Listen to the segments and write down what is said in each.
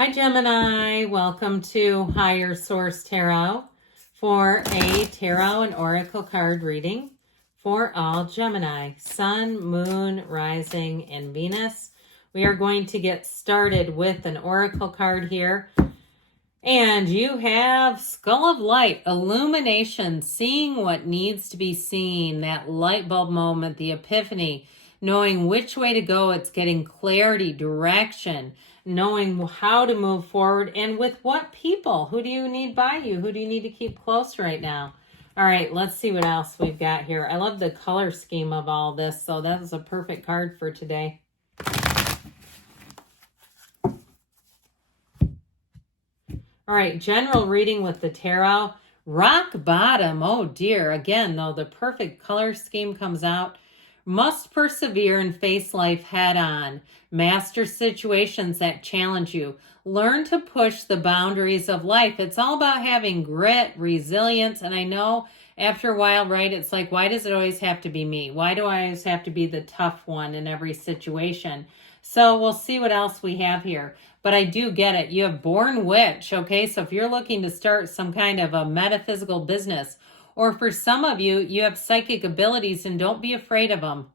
Hi Gemini, welcome to Higher Source Tarot for a tarot and oracle card reading for all Gemini, Sun, Moon, Rising, and Venus. We are going to get started with an oracle card here. And you have Skull of Light, illumination, seeing what needs to be seen, that light bulb moment, the epiphany, knowing which way to go. It's getting clarity, direction, knowing how to move forward and with what people. Who do you need by you? Who do you need to keep close right now? All right, let's see what else we've got here. I love the color scheme of all this, so that is a perfect card for today. All right, general reading with the tarot. Rock bottom. Oh dear. Again, though, the perfect color scheme comes out. Must persevere and face life head on. Master situations that challenge you. Learn to push the boundaries of life. It's all about having grit, resilience. And I know after a while, right, it's like, why does it always have to be me? Why do I always have to be the tough one in every situation? So we'll see what else we have here. But I do get it. You have born witch, okay? So if you're looking to start some kind of a metaphysical business, or for some of you, you have psychic abilities and don't be afraid of them,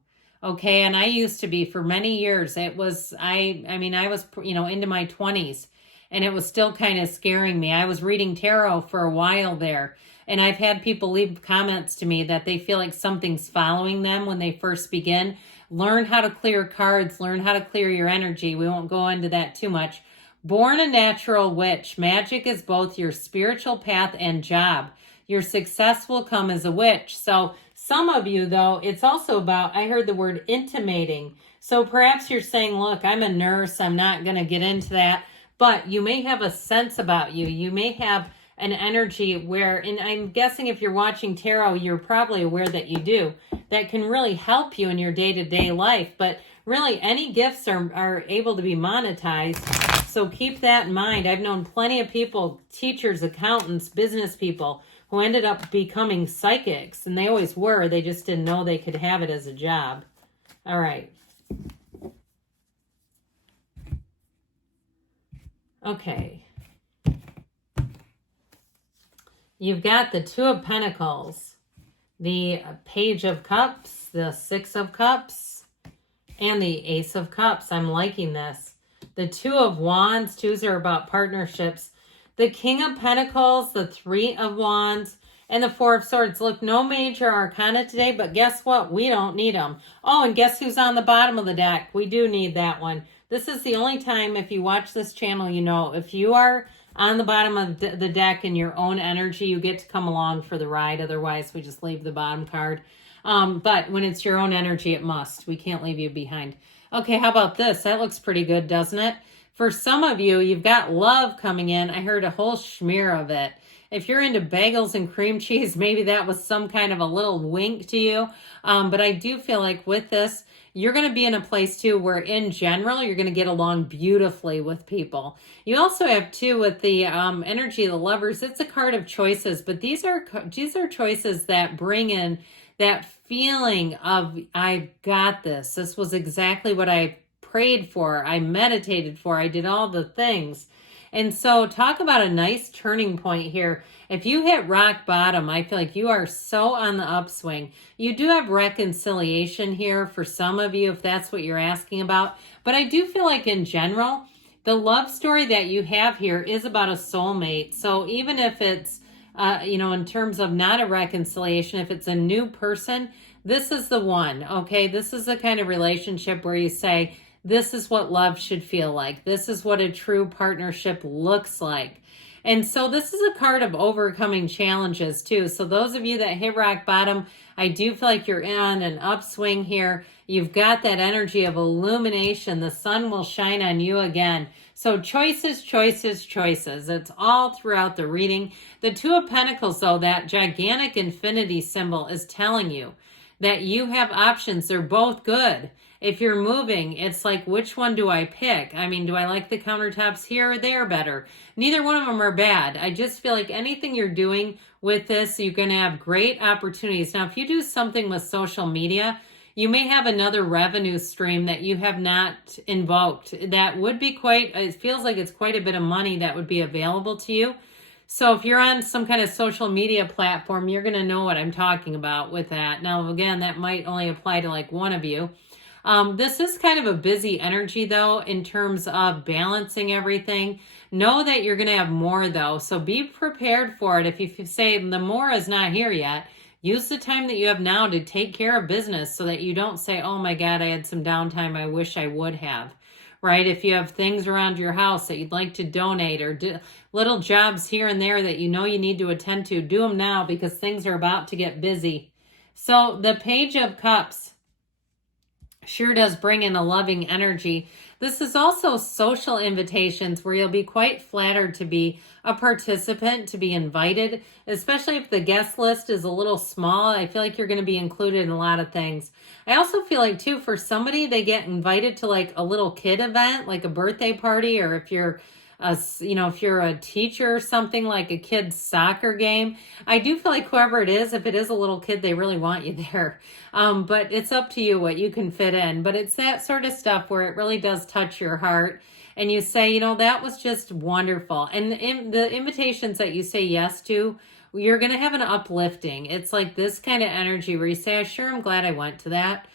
okay? And I used to be for many years. It was, I was, into my 20s, and it was still kind of scaring me. I was reading tarot for a while there, and I've had people leave comments to me that they feel like something's following them when they first begin. Learn how to clear cards. Learn how to clear your energy. We won't go into that too much. Born a natural witch. Magic is both your spiritual path and job. Your success will come as a witch. So some of you, though, it's also about, I heard the word intimating. So perhaps you're saying, look, I'm a nurse. I'm not going to get into that. But you may have a sense about you. You may have an energy where, and I'm guessing if you're watching tarot, you're probably aware that you do, that can really help you in your day-to-day life. But really, any gifts are able to be monetized. So keep that in mind. I've known plenty of people, teachers, accountants, business people, who ended up becoming psychics. And they always were. They just didn't know they could have it as a job. All right. Okay. You've got the Two of Pentacles, the Page of Cups, the Six of Cups, and the Ace of Cups. I'm liking this. The Two of Wands, twos are about partnerships. The King of Pentacles, the Three of Wands, and the Four of Swords. Look, no major arcana today, but guess what? We don't need them. Oh, and guess who's on the bottom of the deck? We do need that one. This is the only time, if you watch this channel, you know, if you are on the bottom of the deck in your own energy, you get to come along for the ride. Otherwise, we just leave the bottom card. But when it's your own energy, it must. We can't leave you behind. Okay, how about this? That looks pretty good, doesn't it? For some of you, you've got love coming in. I heard a whole smear of it. If you're into bagels and cream cheese, maybe that was some kind of a little wink to you. But I do feel like with this, you're going to be in a place too where in general, you're going to get along beautifully with people. You also have too with the energy of the Lovers. It's a card of choices, but these are choices that bring in that feeling of, I've got this. This was exactly what I prayed for. I meditated for. I did all the things. And so talk about a nice turning point here. If you hit rock bottom, I feel like you are so on the upswing. You do have reconciliation here for some of you, if that's what you're asking about. But I do feel like in general, the love story that you have here is about a soulmate. So even if it's, in terms of not a reconciliation, if it's a new person, this is the one, okay? This is the kind of relationship where you say, this is what love should feel like. This is what a true partnership looks like. And so this is a card of overcoming challenges too. So those of you that hit rock bottom, I do feel like you're on an upswing here. You've got that energy of illumination. The sun will shine on you again. So choices, choices, choices. It's all throughout the reading. The Two of Pentacles, though, that gigantic infinity symbol is telling you that you have options. They're both good. If you're moving, it's like, which one do I pick? I mean, do I like the countertops here or there better? Neither one of them are bad. I just feel like anything you're doing with this, you're going to have great opportunities. Now, if you do something with social media, You may have another revenue stream that you have not invoked. That would be it feels like it's quite a bit of money that would be available to you. So if you're on some kind of social media platform, you're going to know what I'm talking about with that. Now, again, that might only apply to like one of you. This is kind of a busy energy, though, in terms of balancing everything. Know that you're going to have more, though, so be prepared for it. If you say the more is not here yet, use the time that you have now to take care of business so that you don't say, oh my God, I had some downtime I wish I would have, right? If you have things around your house that you'd like to donate or do little jobs here and there that you know you need to attend to, do them now because things are about to get busy. So the Page of Cups sure does bring in a loving energy. This is also social invitations where you'll be quite flattered to be a participant, to be invited, especially if the guest list is a little small. I feel like you're going to be included in a lot of things. I also feel like, too, for somebody, they get invited to like a little kid event, like a birthday party, or if you're if you're a teacher or something, like a kid's soccer game. I do feel like whoever it is, if it is a little kid, they really want you there. But it's up to you what you can fit in. But it's that sort of stuff where it really does touch your heart. And you say, that was just wonderful. And the invitations that you say yes to, you're going to have an uplifting. It's like this kind of energy where you say, I'm glad I went to that.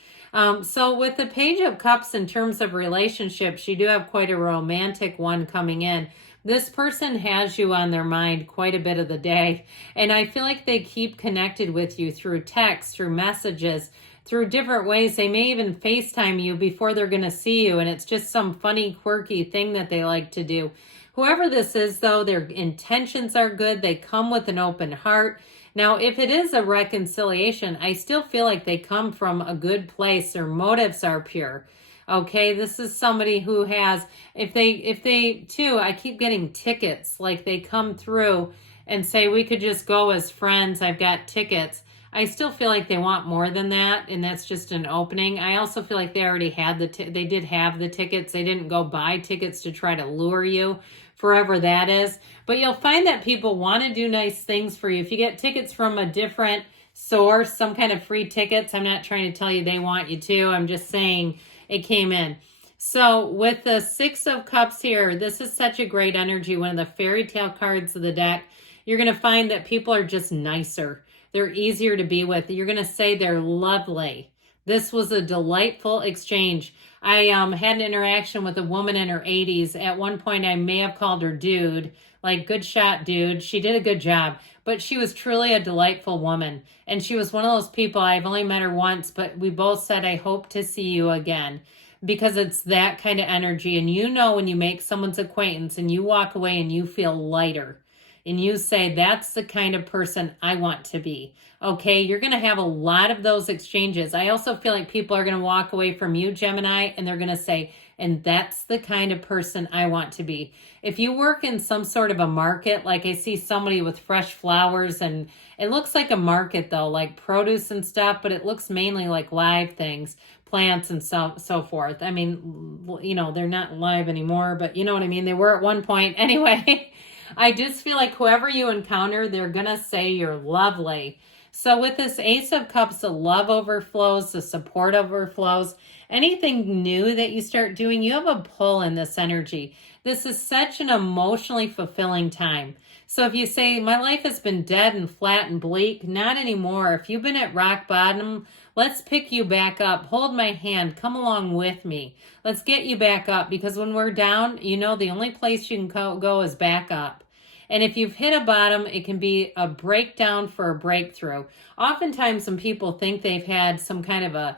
So with the Page of Cups in terms of relationships, you do have quite a romantic one coming in. This person has you on their mind quite a bit of the day. And I feel like they keep connected with you through text, through messages, through different ways. They may even FaceTime you before they're going to see you. And it's just some funny, quirky thing that they like to do. Whoever this is, though, their intentions are good. They come with an open heart. Now, if it is a reconciliation, I still feel like they come from a good place. Their motives are pure. Okay, this is somebody who has, if they too, I keep getting tickets, like they come through and say, we could just go as friends. I've got tickets. I still feel like they want more than that, and that's just an opening. I also feel like they already had they did have the tickets. They didn't go buy tickets to try to lure you, forever that is. But you'll find that people want to do nice things for you. If you get tickets from a different source, some kind of free tickets, I'm not trying to tell you they want you to. I'm just saying it came in. So with the Six of Cups here, this is such a great energy. One of the fairy tale cards of the deck. You're going to find that people are just nicer. They're easier to be with. You're going to say they're lovely. This was a delightful exchange. I had an interaction with a woman in her 80s. At one point, I may have called her dude, like good shot, dude. She did a good job, but she was truly a delightful woman. And she was one of those people, I've only met her once, but we both said, I hope to see you again, because it's that kind of energy. And when you make someone's acquaintance and you walk away and you feel lighter, and you say, that's the kind of person I want to be. Okay, you're going to have a lot of those exchanges. I also feel like people are going to walk away from you, Gemini, and they're going to say, and that's the kind of person I want to be. If you work in some sort of a market, like I see somebody with fresh flowers, and it looks like a market though, like produce and stuff, but it looks mainly like live things, plants and so forth. I mean, they're not live anymore, but you know what I mean? They were at one point. Anyway, I just feel like whoever you encounter, they're going to say you're lovely. So with this Ace of Cups, the love overflows, the support overflows. Anything new that you start doing, you have a pull in this energy. This is such an emotionally fulfilling time. So if you say, my life has been dead and flat and bleak, not anymore. If you've been at rock bottom, let's pick you back up. Hold my hand. Come along with me. Let's get you back up, because when we're down, the only place you can go is back up. And if you've hit a bottom, it can be a breakdown for a breakthrough. Oftentimes when people think they've had some kind of a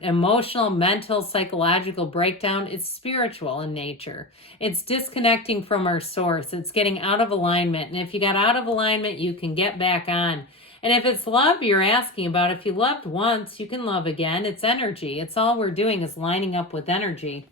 emotional, mental, psychological breakdown, it's spiritual in nature. It's disconnecting from our source. It's getting out of alignment. And if you got out of alignment, you can get back on. And if it's love you're asking about, if you loved once, you can love again. It's energy. It's all we're doing is lining up with energy.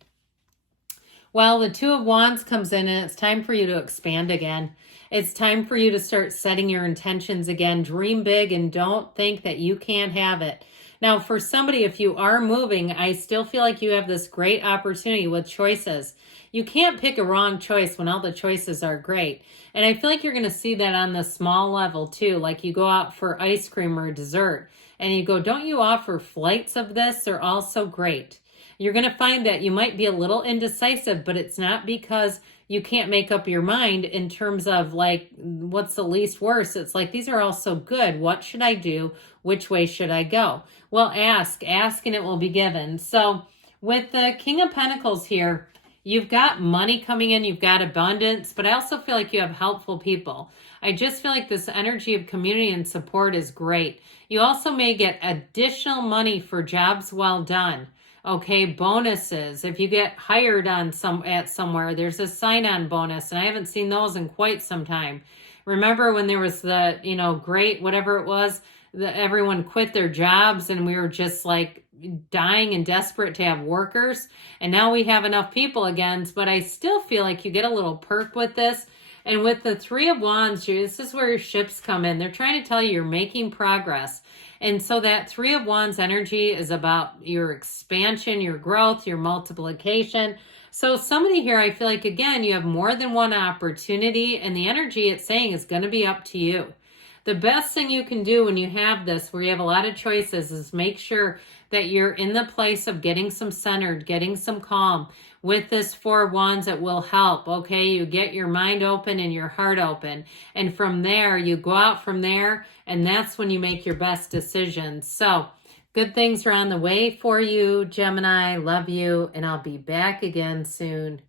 Well, the Two of Wands comes in, and it's time for you to expand again. It's time for you to start setting your intentions again. Dream big and don't think that you can't have it. Now, for somebody, if you are moving, I still feel like you have this great opportunity with choices. You can't pick a wrong choice when all the choices are great. And I feel like you're going to see that on the small level too. Like you go out for ice cream or dessert, and you go, don't you offer flights of this? They're also great. You're going to find that you might be a little indecisive, but it's not because you can't make up your mind in terms of like, what's the least worst? It's like, these are all so good. What should I do? Which way should I go? Well, ask and it will be given. So with the King of Pentacles here, you've got money coming in, you've got abundance, but I also feel like you have helpful people. I just feel like this energy of community and support is great. You also may get additional money for jobs well done. Okay, bonuses. If you get hired on somewhere, there's a sign-on bonus, and I haven't seen those in quite some time. Remember when there was the, great whatever it was, everyone quit their jobs and we were just like dying and desperate to have workers, and now we have enough people again. But I still feel like you get a little perk with this. And with the Three of Wands, this is where your ships come in. They're trying to tell you you're making progress. And so that Three of Wands energy is about your expansion, your growth, your multiplication. So somebody here, I feel like, again, you have more than one opportunity, and the energy it's saying is going to be up to you. The best thing you can do when you have this, where you have a lot of choices, is make sure that you're in the place of getting some centered, getting some calm. With this Four of Wands, it will help, okay? You get your mind open and your heart open. And from there, you go out from there, and that's when you make your best decisions. So, good things are on the way for you, Gemini. Love you, and I'll be back again soon.